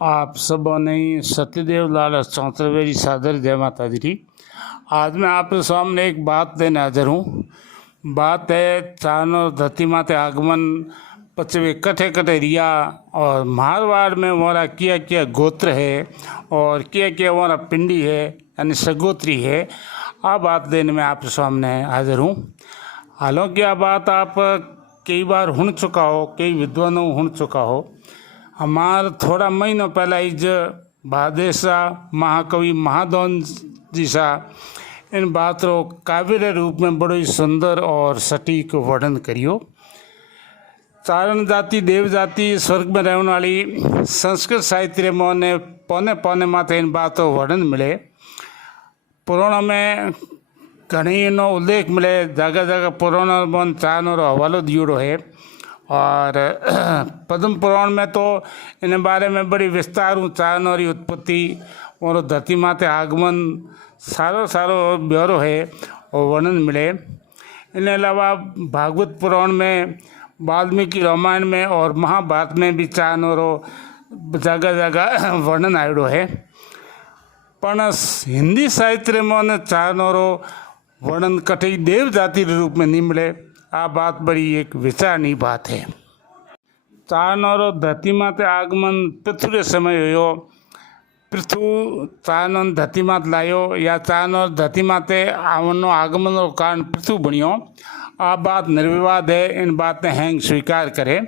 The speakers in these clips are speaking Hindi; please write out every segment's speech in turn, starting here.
आप सबों ने सत्यदेव लाल चौंतरवेरी सादर जय माता दी। आज मैं आपके सामने एक बात देने हाजिर हूँ। बात है चारण और धरती माते आगमन पचवे कटे कटे रिया और मारवाड़ में हमारा क्या क्या गोत्र है और क्या क्या हमारा पिंडी है यानी सगोत्री है। आ बात देने में आपके सामने हाजिर हूँ। हालांकि यह बात आप कई बार सुन चुका हो, कई विद्वानों सुन चुका हो। हमार थोड़ा महीनों पहला इज भादेशा महाकवि महादोन जी सा इन बातों काव्य रूप में बड़ो ही सुंदर और सटीक वर्णन करियो। चारण जाति देव जाति स्वर्ग में रहने वाली संस्कृत साहित्य में पौने पौने माथे इन बातों वर्णन मिले। पुराणों में घणी इनो उल्लेख मिले, जगह जगह पुराणों में चारण रो हवालो दियोड़ो है। और पद्म पुराण में तो इन बारे में बड़ी विस्तार चारण और उत्पत्ति और धरती माते आगमन सारो सारो ब्यौरो है और वर्णन मिले। इनके अलावा भागवत पुराण में, वाल्मीकि रामायण में और महाभारत में भी चारण और जगह जगह वर्णन आयो है। पण हिंदी साहित्य में चारण और वर्णन कठई देव जाति के रूप में नहीं मिले। आ बात बड़ी एक विचारनी बात है। चारण और धरती माते आगमन पृथ्वी समय हो। पृथु चारण धरती मात लायो या चारण और धरती माते आगमन और कारण पृथु बनियो। आ बात निर्विवाद है, इन बात ने हैंग स्वीकार करे।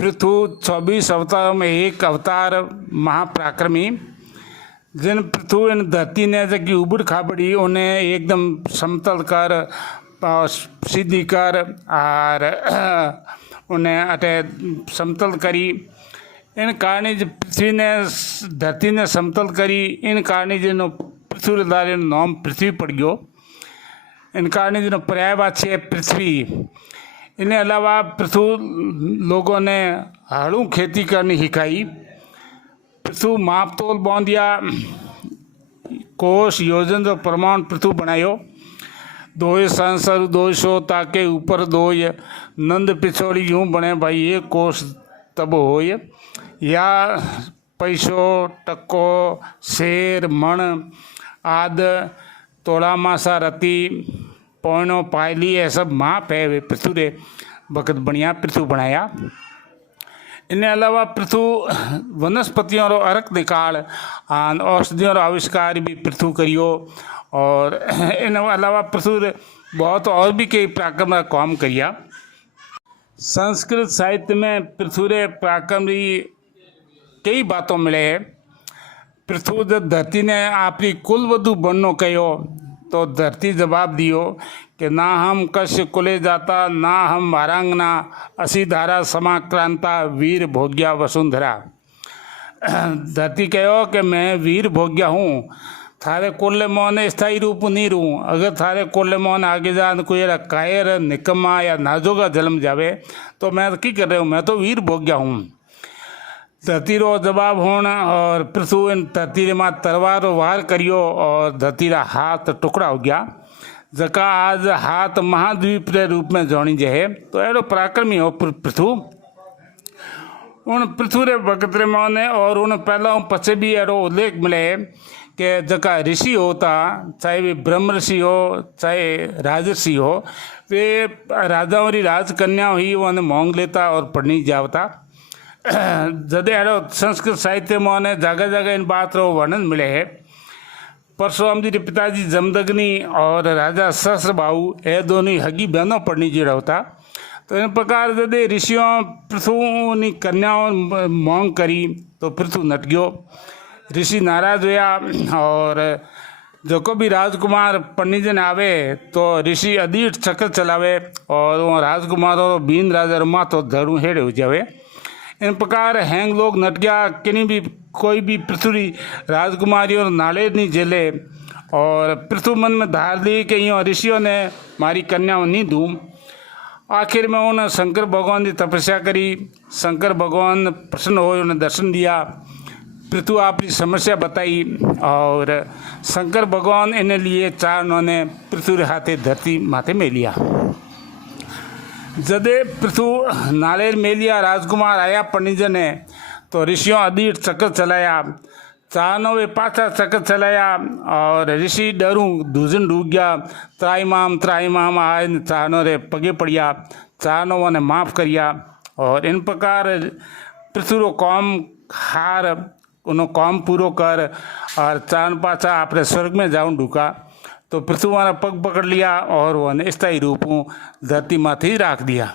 पृथु 24 अवतारों में एक अवतार महापराक्रमी, जिन पृथु इन धरती ने जबकि उबड़ खाबड़ी उन्हें एकदम समतल कर सीधी कर और उन्हें अटे समतल करी। इन कारणे पृथ्वी ने धरती ने समतल करी। इन कारणे जिनो पृथ्वी दारे नाम पृथ्वी पड़ गयो। इन कारणे जिनो पर्यायवाची है पृथ्वी। इन्हें अलावा पृथ्वी लोगों ने हाड़ू खेती करनी सिखाई। पृथ्वी मापतोल बांधिया, कोष योजन जो प्रमाण पृथ्वी बनायो। दोय संसार दोषो ताके ऊपर दोय, नंद पिछोड़ी यूँ बने भाई एक कोष तब होय। या पैसो टक्को शेर मण आद तोड़ा मासा रति पौनो पायली ये सब माप है वे पृथ्वी रे वक़्त बढ़िया पृथ्वी बनाया। इनके अलावा पृथ्वी वनस्पतियों रो अर्क निकाल और औषधियों रो आविष्कार भी पृथ्वी करियो। और इन अलावा पृथ्वी बहुत और भी कई पराक्रम का काम करिया। संस्कृत साहित्य में पृथ्वी रे पराक्रम कई बातों मिले है। पृथ्वी जब धरती ने आपकी कुलवधु बननो कहो तो धरती जवाब दियो कि ना हम कश्य कुले जाता, ना हम वारांगना, असी धारा समाक्रांता वीर भोग्या वसुंधरा। धरती कहो कि मैं वीर भोग्या हूँ, थारे कुल मोहन स्थायी रूप नहीं रहूँ। अगर थारे कुल मोहन आगे जान कोई कायर निकम्मा या नाजोगा जन्म जावे तो मैं की कर रहा हूँ, मैं तो वीर भोग्या हूँ। धरती रो जवाब होना और पृथ्वी इन धरती मां तलवार वार करियो और धरती रा हाथ टुकड़ा हो गया। जका आज हाथ महाद्वीप के रूप में जानी जाए तो एडो पराक्रमी हो पृथ्वी। उन पृथ्वी रे वक़्त रे माने और उन पहला पचे भी एडो उल्लेख मिले कि जका ऋषि होता, चाहे वे ब्रह्म ऋषि हो चाहे राजऋषि हो, वे राजाओं की राजकन्या ही उन्हें मांग लेता और पढ़नी जावता। जदे एडो संस्कृत साहित्य में जगह जगह इन बात रो वर्णन मिले है। परशुराम जी के पिताजी जमदग्नि और राजा सहस्रबाहु ये दोनों हगी बहनों पढ़नी जी होता। तो इन प्रकार जदे ऋषियों पृथ्वी कन्याओं मांग करी तो पृथ्वी नट गयो। ऋषि नाराज हुआ और जो को भी राजकुमार पंडितजन आवे तो ऋषि अधीठ चक्र चलावे और वो राजकुमारों बीन राजा माथो धरू हेड़े हो जावे। इन प्रकार हैंग लोग नट गया किन्हीं भी कोई भी पृथ्वी राजकुमारी और नाले नहीं झेले। और पृथ्वी मन में धार ली कि यूँ ऋषियों ने मारी कन्याओं नहीं दूँ। आखिर में उन्होंने शंकर भगवान की तपस्या करी। शंकर भगवान प्रसन्न हो उन्हें दर्शन दिया। पृथ्वी अपनी समस्या बताई और शंकर भगवान इन्हें लिए चारणों ने पृथ्वी हाथे धरती माथे में लिया। जदे पृथ्वी नालेर में लिया राजकुमार आया पंडितजन ने तो ऋषियों अधीर चक्र चलाया, चारनो वे पाछा चक्र चलाया और ऋषि डरू दूजन डूब गया। त्राईमाम आए चारनो रे पगे पड़िया, चारनो ने माफ़ करिया। और इन प्रकार पृथ्वी कौम हार उन्हों कौम पूरो कर और चार पाछा आपने स्वर्ग में जाऊँ ढूका। तो पृथ्वी वाला पग पकड़ लिया और वह स्थायी रूपों धरती माथी राख दिया।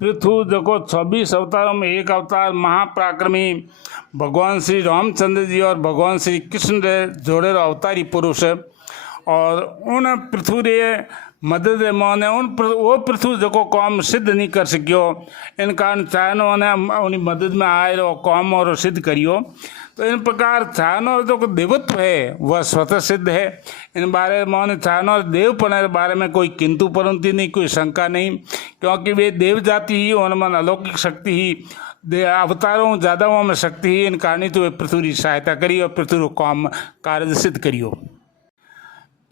पृथ्वी जको 26 अवतारों में एक अवतार महापराक्रमी भगवान श्री रामचंद्र जी और भगवान श्री कृष्ण रे जोड़े अवतारी पुरुष और उन पृथ्वी रे मदद मोने वो पृथ्वी जको कौम सिद्ध नहीं कर सकियो, इन कारण चाइनो ने उन्हीं मदद में आए कौम और सिद्ध करियो। तो इन प्रकार चाइनो जो देवत्व है वह स्वतः सिद्ध है। इन बारे में चाइनो देवपन के बारे में कोई किंतु परंतु नहीं, कोई शंका नहीं, क्योंकि वे देव जाति ही उनमें अलौकिक शक्ति ही अवतारों ज़्यादाओं में शक्ति ही, इन कारण तो वे पृथ्वी की सहायता करी और पृथ्वी कौम कार्य सिद्ध करियो।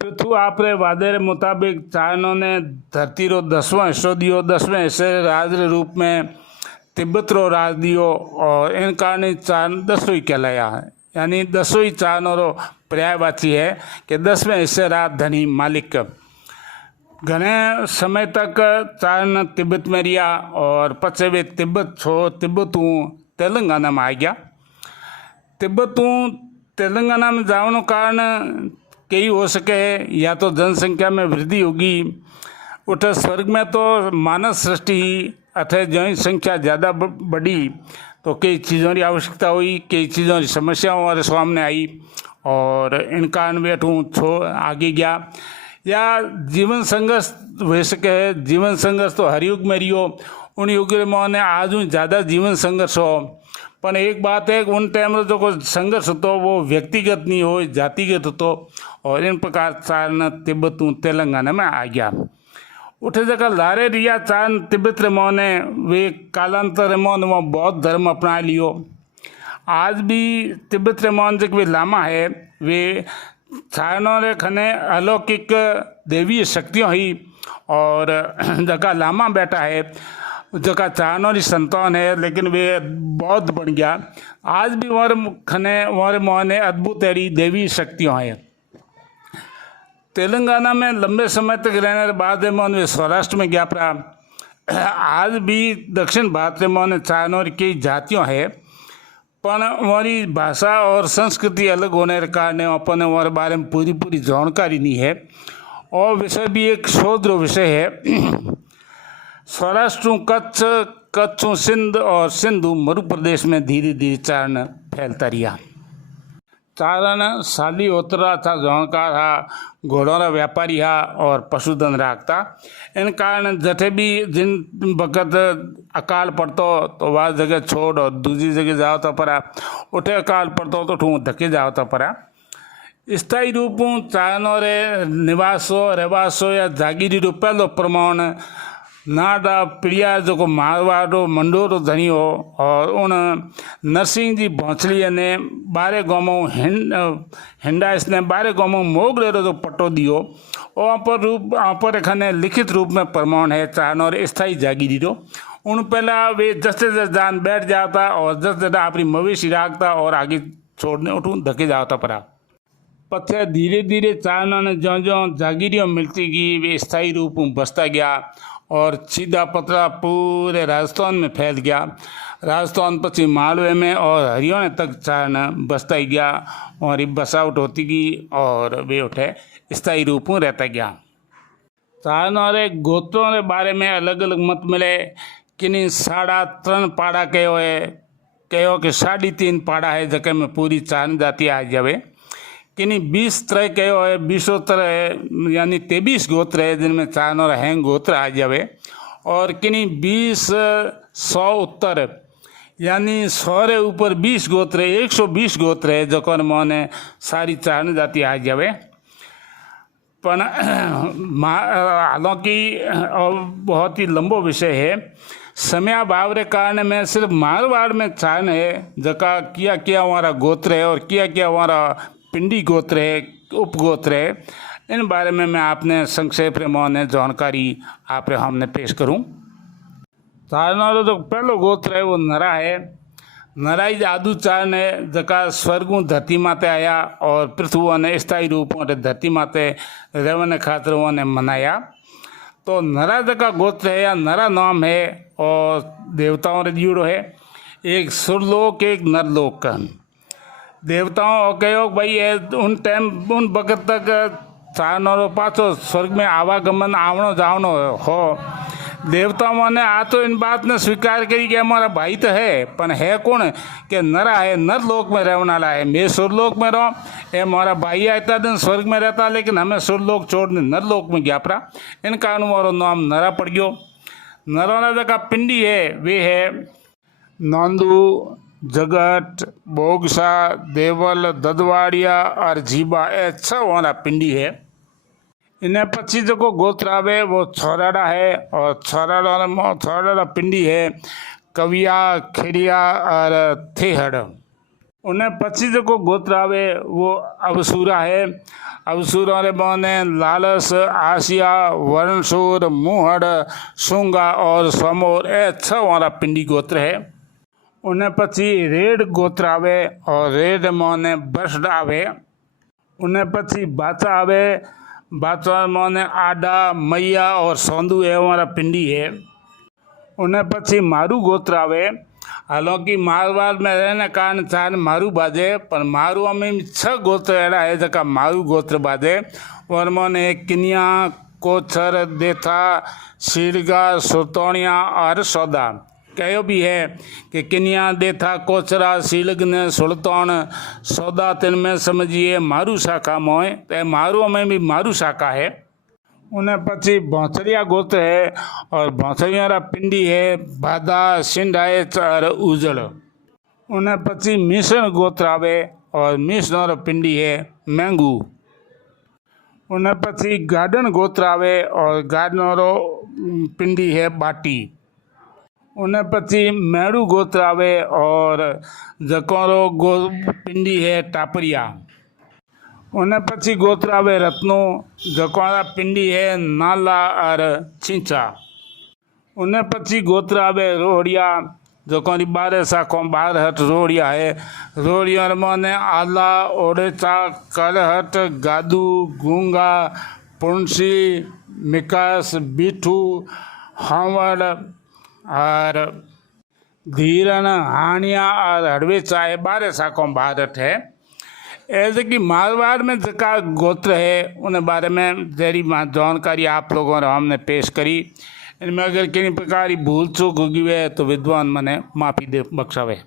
पृथ्वी आपरे वादे रे मुताबिक चाइनो ने धरती रो 10वां हिस्सो दियो, 10वें हिस्से राज रे रूप में तिब्बत रो राज दियो और इन कारण चान 10वीं कहलाया है, यानी 10वीं चाइनो रो पर्यायवाची है कि 10वें हिस्से राज धनी मालिक। घने समय तक चाइन तिब्बत में रिया और पचे वे तिब्बत तेलंगाना में आ गया। तिब्बत तेलंगाना में जाने कारण कई हो सके, या तो जनसंख्या में वृद्धि होगी, उठे स्वर्ग में तो मानव सृष्टि ही अथे जो संख्या ज़्यादा बढ़ी तो कई चीज़ों की आवश्यकता हुई, कई चीज़ों की समस्याओं हमारे सामने आई और इन कारण बैठूँ आगे गया। या जीवन संघर्ष हो सके, जीवन संघर्ष तो हर युग में रियो, उन युग में ने आज ज़्यादा जीवन संघर्ष हो, पर एक बात है कि उन टाइम जो को संघर्ष होतो वो व्यक्तिगत नहीं हो, जातिगत होतो। और इन प्रकार चारण तिब्बत तेलंगाना में आ गया। उठे जगह लारे रिया चारण तिब्बत रे मोने वे कालांतर रे मोन वो बौद्ध धर्म अपना लियो। आज भी तिब्बत रे मोन जब वे लामा है वे चारणों रे खने अलौकिक देवीय शक्तियों ही और जगह लामा बैठा है जगह चारणों की संतान है, लेकिन वे बौद्ध बन गया। आज भी वहाँ मोहने अद्भुत एरी देवी शक्तियाँ हैं। तेलंगाना में लंबे समय तक रहने के बाद वे सौराष्ट्र में गया पड़ा। आज भी दक्षिण भारत में चाइनो की जातियों है, पर हमारी भाषा और संस्कृति अलग होने के कारण अपन हमारे बारे में पूरी जानकारी नहीं है। और विषय भी एक शोध विषय है। सौराष्ट्र कच्छ सिंध और सिंधु मरु प्रदेश में धीरे धीरे चारण फैलता रहा। चारण साली उतरा था, जानकार हा, घोड़ों का व्यापारी हा और पशुधन रखता। इन कारण जठे भी जिन वक़्त अकाल पड़तो तो वह जगह छोड़ और दूसरी जगह जाओ तो पड़ा, उठे अकाल पड़तो तो ठूँ धके जाओ तो पड़ा। स्थायी रूपों चारणों रे निवासो रहवासो या जागीरी रूप पहलो प्रमाण नाडा पीड़िया जो को मारवाड़ो मंडोरो धनी हो और उन नरसिंह जी भोंसली ने 12 गाँवों हिंडा इसने 12 गाँवों मोगले जो पट्टो दियो और पर एखने लिखित रूप में प्रमाण है चारण और स्थायी जागीरी रो। उन पहला वे जैसे जान बैठ जाता और जैसे अपनी मवेशी रखता और आगे छोड़ने उठूँ धके जाता पड़ा। पत्थर धीरे धीरे चारणों ने जो जागीरियों मिलती गई वे स्थायी रूप में बसता गया और सीधा पतरा पूरे राजस्थान में फैल गया। राजस्थान पश्चिम मालवे में और हरियाणा तक चारण बसता ही गया और बसावट होती गई और वे उठे स्थायी रूप में रहता गया। चारण और गोत्रों के बारे में अलग अलग मत मिले। किन्हीं 3.5 पाड़ा कहो कि 3.5 पाड़ा है जगह में पूरी चारण जाति आ जावे। किन्हीं 20 तरह कहो है, 20 तरह है, यानी 23 गोत्र है जिनमें चारण और हैंग गोत्र आ जावे। और किन्हीं 100 उत्तर यानी 100 रे ऊपर 20 गोत्र है, 120 गोत्र है जो कौन मोने सारी चारण जाति आ जावे। पर हालांकि बहुत ही लंबो विषय है, समयाभाव के कारण में सिर्फ मारवाड़ में चारण है जका क्या हमारा गोत्र है और क्या हमारा पिंडी गोत्र है, उपगोत्र है। इन बारे में मैं आपने संक्षेप में जानकारी आप हमने पेश करूं। चारण जो पहलो गोत्र है वो नरा है। नराई आदू चार ने जका स्वर्गू धरती माते आया और पृथ्वी ने स्थायी रूप में धरती माते रहने खातर उन्हें मनाया। तो नरा जका गोत्र है या नरा नाम है और देवताओं रे जुड़ो है, एक सुरलोक एक नरलोक का। देवताओं कहो भाई ये उन टाइम उन वक्त तक चार पाछो स्वर्ग में आवागमन आवनो जावनो हो। देवताओं ने आ तो इन बात ने स्वीकार करी कि हमारा भाई तो है, पर है कौन कि नरा है, नर लोक में रहने वाला है। मैं सुरलोक में रहूँ, ये हमारा भाई इतना दिन स्वर्ग में रहता, लेकिन हमें सुरलोक छोड़ने नर लोक में गया पड़ा। इन कारण हमारा नाम नरा पड़ गयो। नरों जगह पिंडी है वे है नंदू, जगत, बोगसा, देवल, ददवाड़िया और जीबा, ये छह वाला पिंडी है। इन्हें पची जो गोत्र आवे वो छोराड़ा है और छोराड़ा पिंडी है कविया, खिड़िया और थेहड़। उन्हें पची जो गोत्र आवे वो अवसूरा है। अवसूरों रे बने लालस, आसिया, वर्णसूर, मुहड़, सूंगा और समोर, ये छह वाला पिंडी गोत्र है। उन्हें पची रेड गोत्र आवे और रेड मोने बर्षड आवे। उन्हें पची बाचा आवे, बाचा मोने आडा, मैया और सौंदू है हमारा पिंडी है। उन्हें पची मारू गोत्र आवे। हालांकि मारवाड़ में रहने कारण चार मारू बाजे, पर मारू में छह गोत्र ऐसा है जका मारू गोत्र बाजे। और मोने किनिया, कोछर, देथा, सीड़गा, सुतौनिया और सौदा। कहो भी है कि किनिया, देथा, कोचरा, सीलग ने सुल्तान सौदा, तिन में समझिए मारू शाखा मोए, तो मारू में भी मारू शाखा है। उन्हें पची भौंसड़िया गोत्र है और भौंसड़िया पिंडी है भादा, सिंधाए और उजड़। उन्हें पची मिश्रण गोत्र आवे और मिश्रण पिंडी है मैंगू। उन्हें पची गार्डन गोत्र आवे और गार्डन पिंडी है बाटी। उन्हें पची मेड़ू गोत्र आवे और जकोरो पिंडी है टापरिया। उन्हें पची गोत्र आवे रत्नो, जकोरा पिंडी है नाला और छींचा। उन्हें पची गोत्र आवे रोहड़िया, जकोरी 12 शाखों 12 हट रोहड़िया है। रोहड़िया माने आला, ओडेचा, कलहट, गादू, गूंगा, पुंसी, मिकास, बिठू, हावड़ और धीरन, हानिया और हड़वेचा है। 12 शाखों 12 है। ऐसे कि मारवाड़ में जका गोत्र है उन बारे में जरी जानकारी आप लोगों ने हमने पेश करी। इनमें अगर किसी प्रकार की भूल चूक होगी है तो विद्वान मने माफ़ी दे बख्शावे।